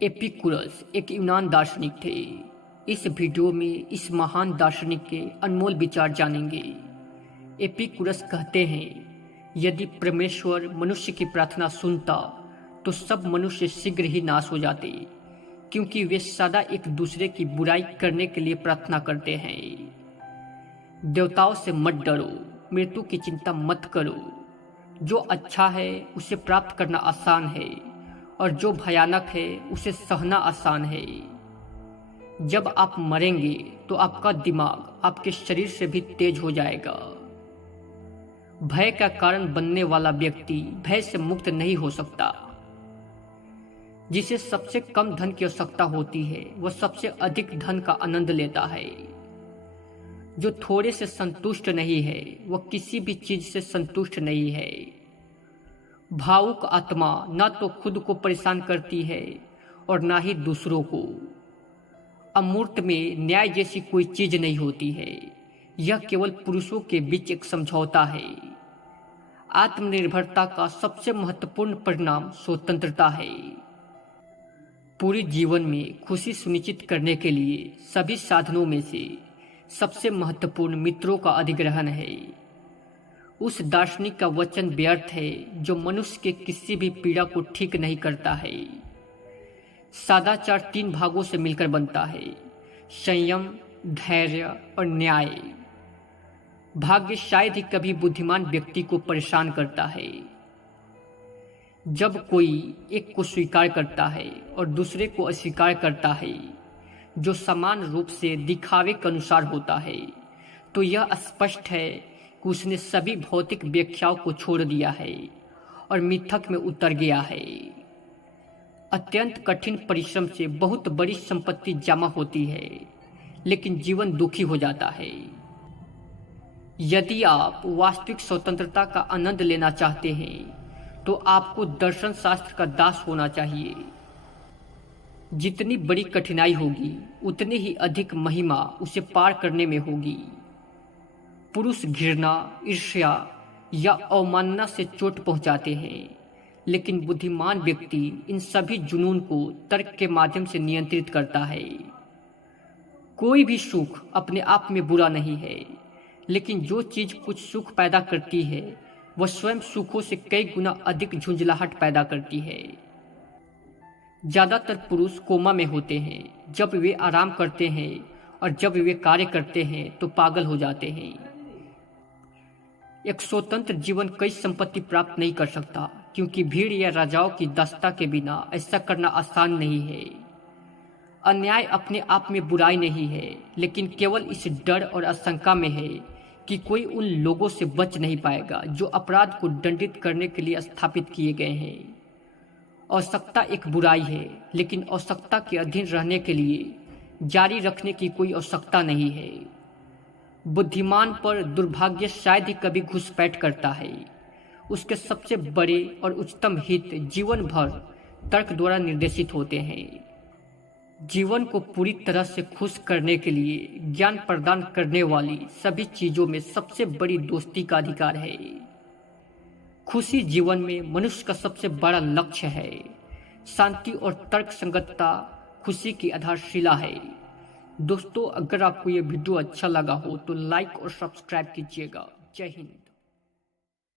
Epicurus एक यूनान दार्शनिक थे। इस वीडियो में इस महान दार्शनिक के अनमोल विचार जानेंगे। एपिकुरस कहते हैं, यदि परमेश्वर मनुष्य की प्रार्थना सुनता तो सब मनुष्य शीघ्र ही नाश हो जाते, क्योंकि वे सदा एक दूसरे की बुराई करने के लिए प्रार्थना करते हैं। देवताओं से मत डरो, मृत्यु की चिंता मत करो। जो अच्छा है उसे प्राप्त करना आसान है, और जो भयानक है उसे सहना आसान है। जब आप मरेंगे तो आपका दिमाग आपके शरीर से भी तेज हो जाएगा। भय का कारण बनने वाला व्यक्ति भय से मुक्त नहीं हो सकता। जिसे सबसे कम धन की आवश्यकता होती है वह सबसे अधिक धन का आनंद लेता है। जो थोड़े से संतुष्ट नहीं है वह किसी भी चीज से संतुष्ट नहीं है। भावुक आत्मा न तो खुद को परेशान करती है और ना ही दूसरों को। अमूर्त में न्याय जैसी कोई चीज नहीं होती है। यह केवल पुरुषों के बीच एक समझौता है। आत्मनिर्भरता का सबसे महत्वपूर्ण परिणाम स्वतंत्रता है। पूरे जीवन में खुशी सुनिश्चित करने के लिए सभी साधनों में से सबसे महत्वपूर्ण मित्रों का अधिग्रहण है। उस दार्शनिक का वचन व्यर्थ है जो मनुष्य के किसी भी पीड़ा को ठीक नहीं करता है। सदाचार 3 भागों से मिलकर बनता है: संयम, धैर्य और न्याय। भाग्य शायद ही कभी बुद्धिमान व्यक्ति को परेशान करता है। जब कोई एक को स्वीकार करता है और दूसरे को अस्वीकार करता है, जो समान रूप से दिखावे के अनुसार होता है, तो यह स्पष्ट है कि उसने सभी भौतिक व्याख्याओं को छोड़ दिया है और मिथक में उतर गया है। अत्यंत कठिन परिश्रम से बहुत बड़ी संपत्ति जमा होती है, लेकिन जीवन दुखी हो जाता है। यदि आप वास्तविक स्वतंत्रता का आनंद लेना चाहते हैं तो आपको दर्शन शास्त्र का दास होना चाहिए। जितनी बड़ी कठिनाई होगी उतनी ही अधिक महिमा उसे पार करने में होगी। पुरुष घृणा, ईर्ष्या या अवमानना से चोट पहुंचाते हैं, लेकिन बुद्धिमान व्यक्ति इन सभी जुनून को तर्क के माध्यम से नियंत्रित करता है। कोई भी सुख अपने आप में बुरा नहीं है, लेकिन जो चीज कुछ सुख पैदा करती है वह स्वयं सुखों से कई गुना अधिक झुंझलाहट पैदा करती है। ज्यादातर पुरुष कोमा में होते हैं जब वे आराम करते हैं, और जब वे कार्य करते हैं तो पागल हो जाते हैं। एक स्वतंत्र जीवन कई संपत्ति प्राप्त नहीं कर सकता, क्योंकि भीड़ या राजाओं की दासता के बिना ऐसा करना आसान नहीं है। अन्याय अपने आप में बुराई नहीं है, लेकिन केवल इस डर और आशंका में है कि कोई उन लोगों से बच नहीं पाएगा जो अपराध को दंडित करने के लिए स्थापित किए गए हैं। आवश्यकता एक बुराई है, लेकिन आवश्यकता के अधीन रहने के लिए जारी रखने की कोई आवश्यकता नहीं है। बुद्धिमान पर दुर्भाग्य शायद ही कभी घुसपैठ करता है। उसके सबसे बड़े और उच्चतम हित जीवन भर तर्क द्वारा निर्देशित होते हैं। जीवन को पूरी तरह से खुश करने के लिए ज्ञान प्रदान करने वाली सभी चीजों में सबसे बड़ी दोस्ती का अधिकार है। खुशी जीवन में मनुष्य का सबसे बड़ा लक्ष्य है। शांति और तर्क संगतता खुशी की आधारशिला है। दोस्तों, अगर आपको ये वीडियो अच्छा लगा हो तो लाइक और सब्सक्राइब कीजिएगा। जय हिंद।